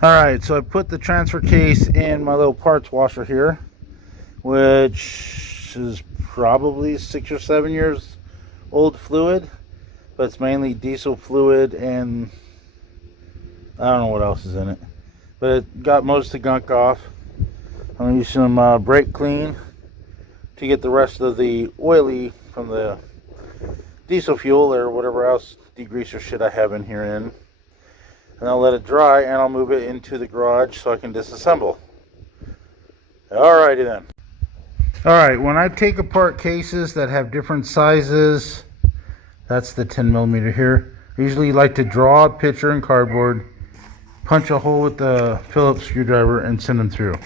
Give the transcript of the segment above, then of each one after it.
Alright, so I put the transfer case in my little parts washer here, which is probably 6 or 7 years old fluid, but it's mainly diesel fluid and I don't know what else is in it. But it got most of the gunk off. I'm going to use some brake clean to get the rest of the oily from the diesel fuel or whatever else degreaser shit I have in here in. And I'll let it dry and I'll move it into the garage so I can disassemble. Alrighty then. Alright, when I take apart cases that have different sizes, that's the 10 millimeter here. I usually like to draw a picture in cardboard, punch a hole with the Phillips screwdriver, and send them through.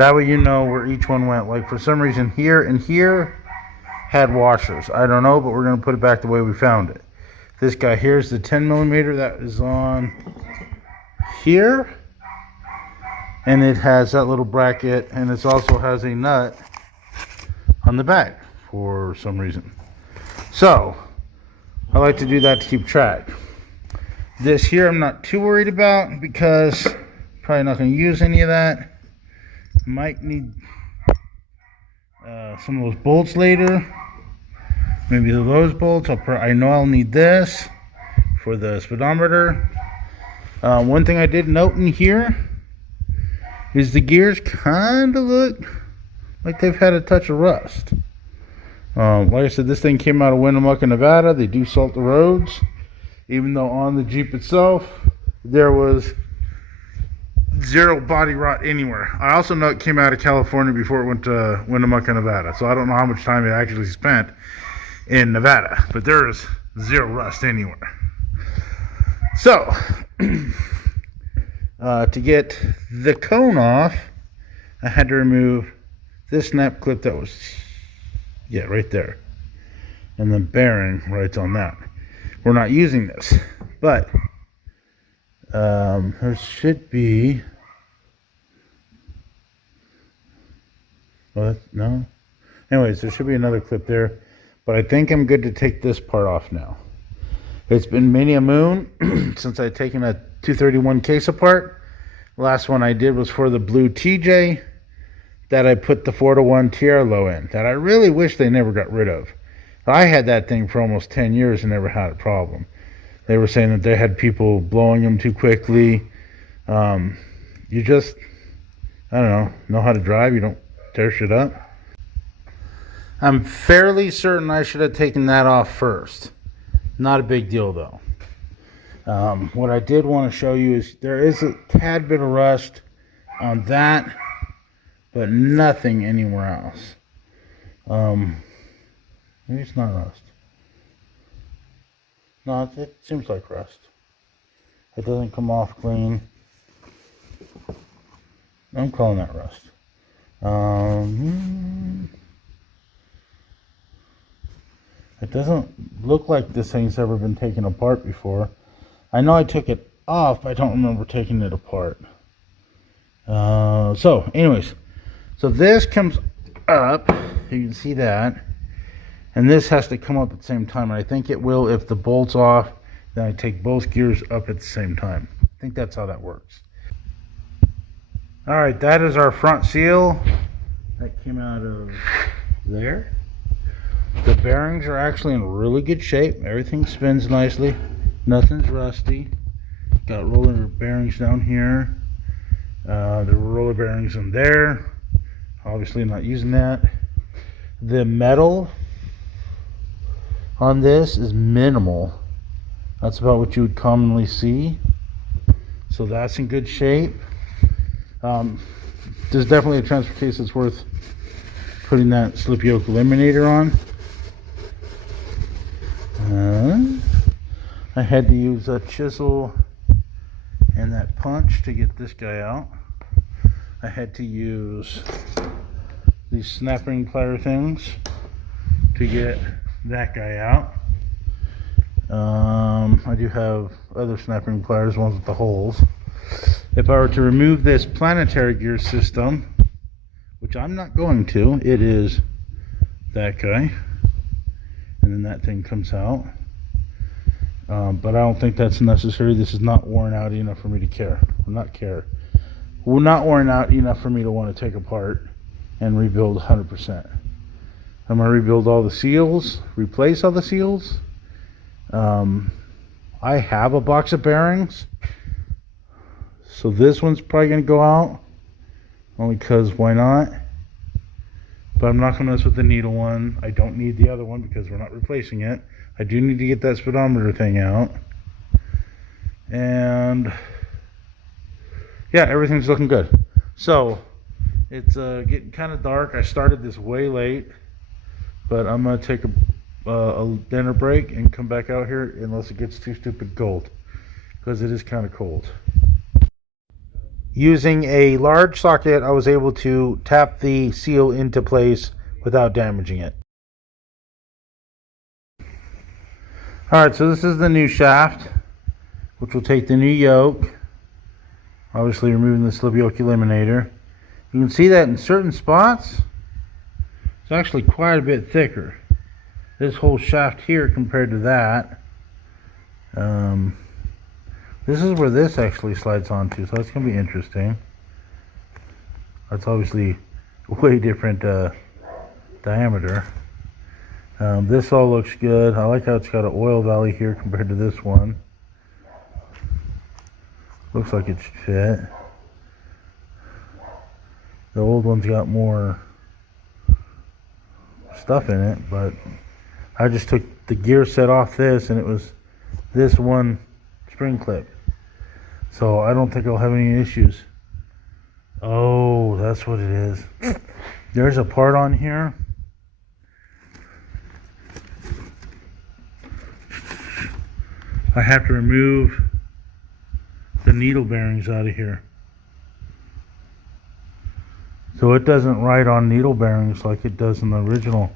That way you know where each one went. Like for some reason here and here had washers. I don't know, but we're going to put it back the way we found it. This guy here is the 10 millimeter that is on here. And it has that little bracket, and it also has a nut on the back for some reason. So, I like to do that to keep track. This here I'm not too worried about because I'm probably not going to use any of that. Might need some of those bolts later. Maybe those bolts. I know I'll need this for the speedometer. One thing I did note in here is the gears kind of look like they've had a touch of rust. Like I said, this thing came out of Winnemucca, Nevada. They do salt the roads, even though on the Jeep itself there was zero body rot anywhere. I also know it came out of California before it went to Winnemucca, Nevada, so I don't know how much time it actually spent in Nevada, but there's zero rust anywhere. So to get the cone off, I had to remove this snap clip that was right there, and the bearing right on that. We're not using this, but there should be no. Anyways, there should be another clip there, but I think I'm good to take this part off now. It's been many a moon since I've taken a 231 case apart. The last one I did was for the blue TJ that I put the 4-to-1 TR-Low in, that I really wish they never got rid of. I had that thing for almost 10 years and never had a problem. They were saying that they had people blowing them too quickly. You just, I don't know how to drive. You don't tear shit up. I'm fairly certain I should have taken that off first. Not a big deal though. What I did want to show you is there is a tad bit of rust on that, but nothing anywhere else. Maybe it's not rust. No, it seems like rust. It doesn't come off clean. I'm calling that rust. It doesn't look like this thing's ever been taken apart before. I know I took it off, but I don't remember taking it apart. So anyways, so this comes up, you can see that, and this has to come up at the same time, and I think it will if the bolt's off, then I take both gears up at the same time. I think that's how that works. Alright, that is our front seal. That came out of there. The bearings are actually in really good shape. Everything spins nicely. Nothing's rusty. Got roller bearings down here. The roller bearings in there. Obviously not using that. The metal on this is minimal. That's about what you would commonly see. So that's in good shape. There's definitely a transfer case that's worth putting that slip yoke eliminator on. I had to use a chisel and that punch to get this guy out. I had to use these snap ring plier things to get that guy out. I do have other snap ring pliers, ones with the holes. If I were to remove this planetary gear system, which I'm not going to, it is that guy, and then that thing comes out. But I don't think that's necessary. This is not worn out enough for me to care. Well, not worn out enough for me to want to take apart and rebuild 100%. I'm going to rebuild all the seals, replace all the seals. I have a box of bearings, so this one's probably going to go out, only because why not? But I'm not going to mess with the needle one. I don't need the other one because we're not replacing it. I do need to get that speedometer thing out. And yeah, everything's looking good. So it's getting kind of dark. I started this way late, but I'm going to take a dinner break and come back out here unless it gets too stupid cold, because it is kind of cold. Using a large socket, I was able to tap the seal into place without damaging it. Alright, so this is the new shaft, which will take the new yoke, obviously removing the slip yoke eliminator. You can see that in certain spots, it's actually quite a bit thicker. This whole shaft here compared to that. This is where this actually slides onto, so that's going to be interesting. That's obviously a way different diameter. This all looks good. I like how it's got an oil valley here compared to this one. Looks like it should fit. The old one's got more stuff in it, but I just took the gear set off this and it was this one spring clip. So I don't think I'll have any issues. Oh, that's what it is. There's a part on here. I have to remove the needle bearings out of here. So it doesn't ride on needle bearings like it does in the original.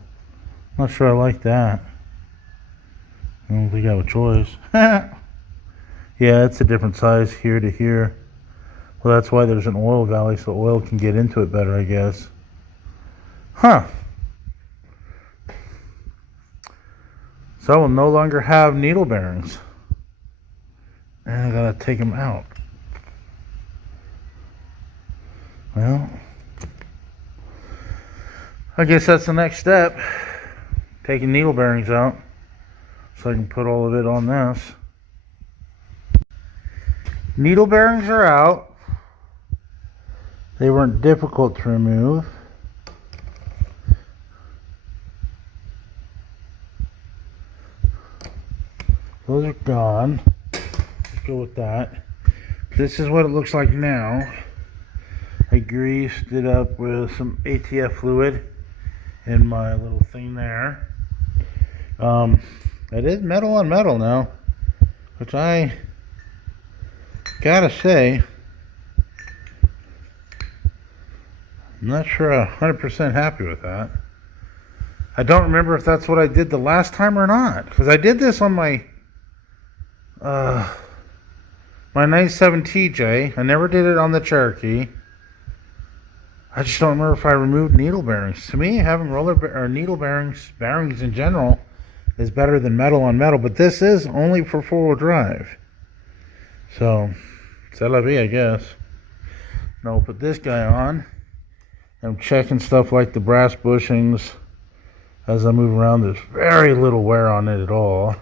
Not sure I like that. I don't think I have a choice. Yeah, it's a different size here to here. Well, that's why there's an oil valley, so oil can get into it better, I guess. Huh. So I will no longer have needle bearings. And I gotta take them out. Well, I guess that's the next step. Taking needle bearings out so I can put all of it on this. Needle bearings are out. They weren't difficult to remove. Those are gone. Let's go with that. This is what it looks like now. I greased it up with some ATF fluid in my little thing there. It is metal on metal now, which I gotta say, I'm not sure 100% happy with that. I don't remember if that's what I did the last time or not, because I did this on my my 97 TJ. I never did it on the Cherokee. I just don't remember if I removed needle bearings. To me, having or needle bearings in general, is better than metal on metal. But this is only for 4-wheel drive, so c'est la vie, I guess. Now I'll put this guy on. I'm checking stuff like the brass bushings as I move around. There's very little wear on it at all,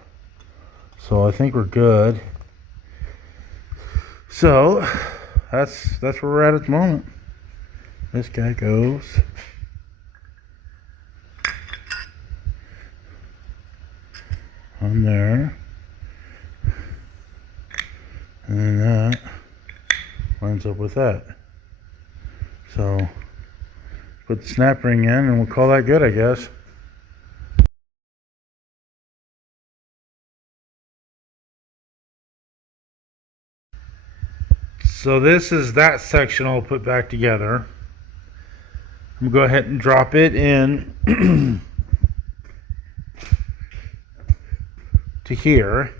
so I think we're good. So that's where we're at the moment. This guy goes. On there. And then that lines up with that. So put the snap ring in and we'll call that good, I guess. So this is that section I'll put back together. I'm going to go ahead and drop it in to here,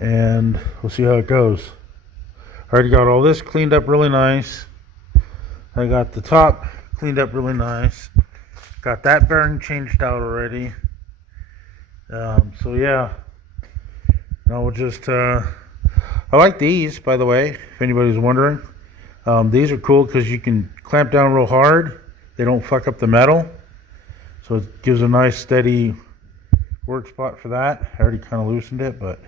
and we'll see how it goes. I already got all this cleaned up really nice. I got the top cleaned up really nice. Got that bearing changed out already. So yeah, And I'll just, I like these, by the way, if anybody's wondering. These are cool because you can clamp down real hard. They don't fuck up the metal. So it gives a nice steady work spot for that. I already kind of loosened it, but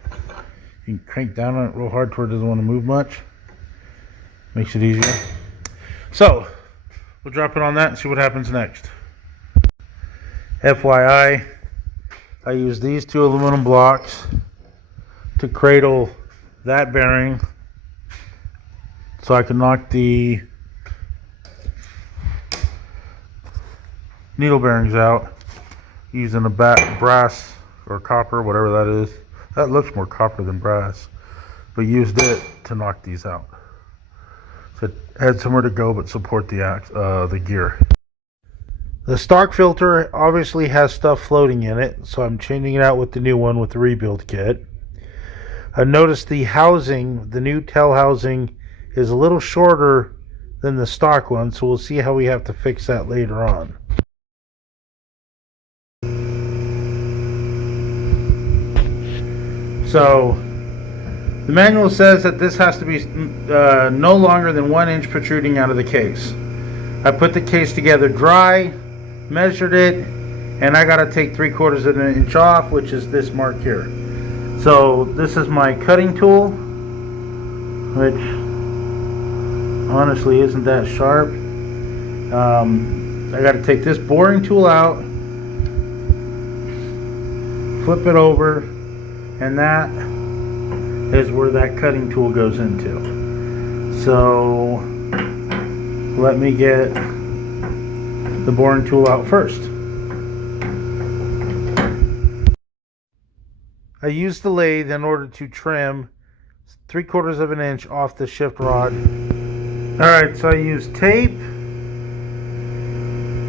you can crank down on it real hard to where it doesn't want to move much. Makes it easier. So we'll drop it on that and see what happens next. FYI, I use these 2 aluminum blocks to cradle that bearing so I can knock the needle bearings out using a brass or copper, whatever that is. That looks more copper than brass, but used it to knock these out. So it had somewhere to go but support the gear. The stock filter obviously has stuff floating in it, so I'm changing it out with the new one with the rebuild kit. I noticed the housing, the new tail housing, is a little shorter than the stock one, so we'll see how we have to fix that later on. So the manual says that this has to be no longer than 1 inch protruding out of the case. I put the case together dry, measured it, and I got to take 3/4 of an inch off, which is this mark here. So this is my cutting tool, which honestly isn't that sharp. I got to take this boring tool out, flip it over, and that is where that cutting tool goes into. So let me get the boring tool out first. I used the lathe in order to trim 3/4 of an inch off the shift rod. Alright, so I used tape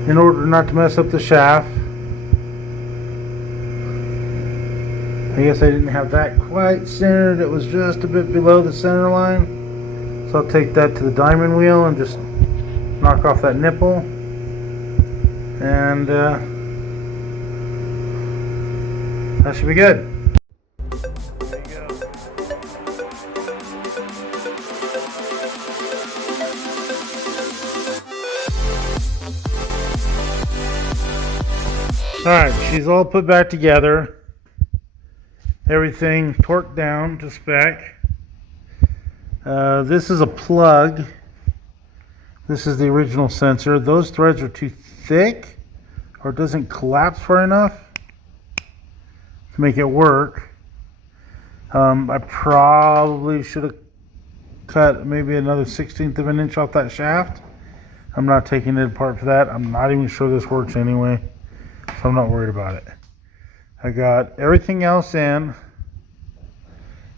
in order not to mess up the shaft. I guess I didn't have that quite centered. It was just a bit below the center line. So I'll take that to the diamond wheel and just knock off that nipple. And that should be good. There you go. Alright, she's all put back together. Everything torqued down to spec. This is a plug. This is the original sensor. Those threads are too thick, or it doesn't collapse far enough to make it work. I probably should have cut maybe another 1/16 of an inch off that shaft. I'm not taking it apart for that. I'm not even sure this works anyway, so I'm not worried about it. I got everything else in.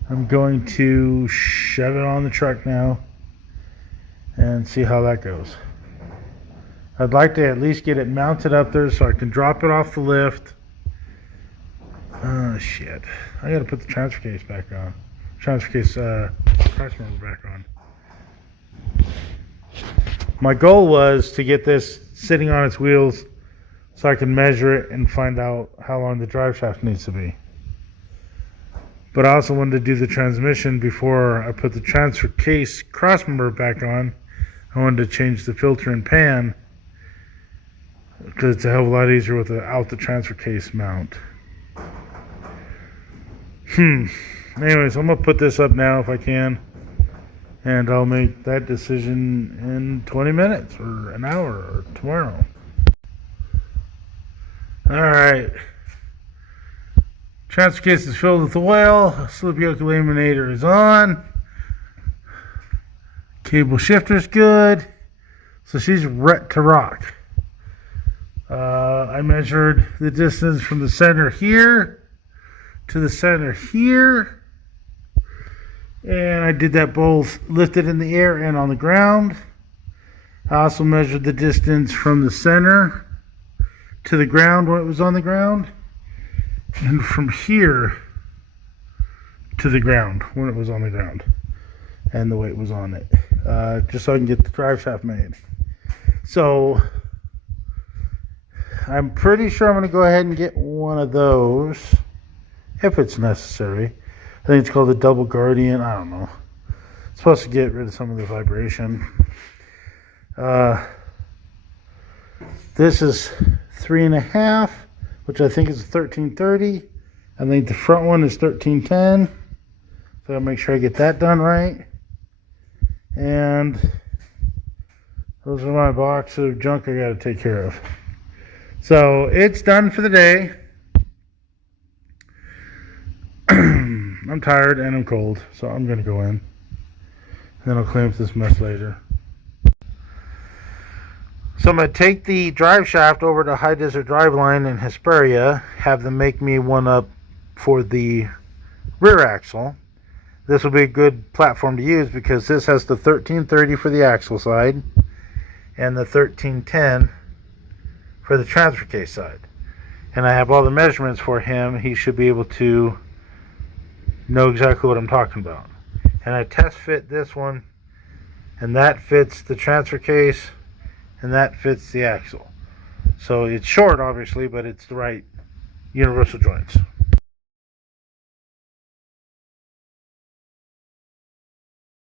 I'm going to shove it on the truck now and see how that goes. I'd like to at least get it mounted up there so I can drop it off the lift. Oh shit. I gotta put the transfer case back on. Transfer case price member back on. My goal was to get this sitting on its wheels so I can measure it and find out how long the drive shaft needs to be. But I also wanted to do the transmission before I put the transfer case crossmember back on. I wanted to change the filter and pan because it's a hell of a lot easier without the transfer case mount. Anyways, I'm going to put this up now if I can, and I'll make that decision in 20 minutes or an hour or tomorrow. Alright. Transfer case is filled with oil. Slip yoke eliminator is on. Cable shifter's good. So she's ready to rock. I measured the distance from the center here to the center here. And I did that both lifted in the air and on the ground. I also measured the distance from the center to the ground when it was on the ground, and from here to the ground when it was on the ground, and the weight was on it, just so I can get the drive shaft made. So I'm pretty sure I'm going to go ahead and get one of those if it's necessary. I think it's called the Double Guardian. I don't know. It's supposed to get rid of some of the vibration. This is 3.5, which I think is 1330. I think the front one is 1310. So I'll make sure I get that done right. And those are my box of junk I got to take care of. So it's done for the day. I'm tired and I'm cold, so I'm going to go in. And then I'll clean up this mess later. So I'm going to take the drive shaft over to High Desert Driveline in Hesperia, have them make me one up for the rear axle. This will be a good platform to use because this has the 1330 for the axle side and the 1310 for the transfer case side. And I have all the measurements for him. He should be able to know exactly what I'm talking about. And I test fit this one, and that fits the transfer case, and that fits the axle. So it's short, obviously, but it's the right universal joints.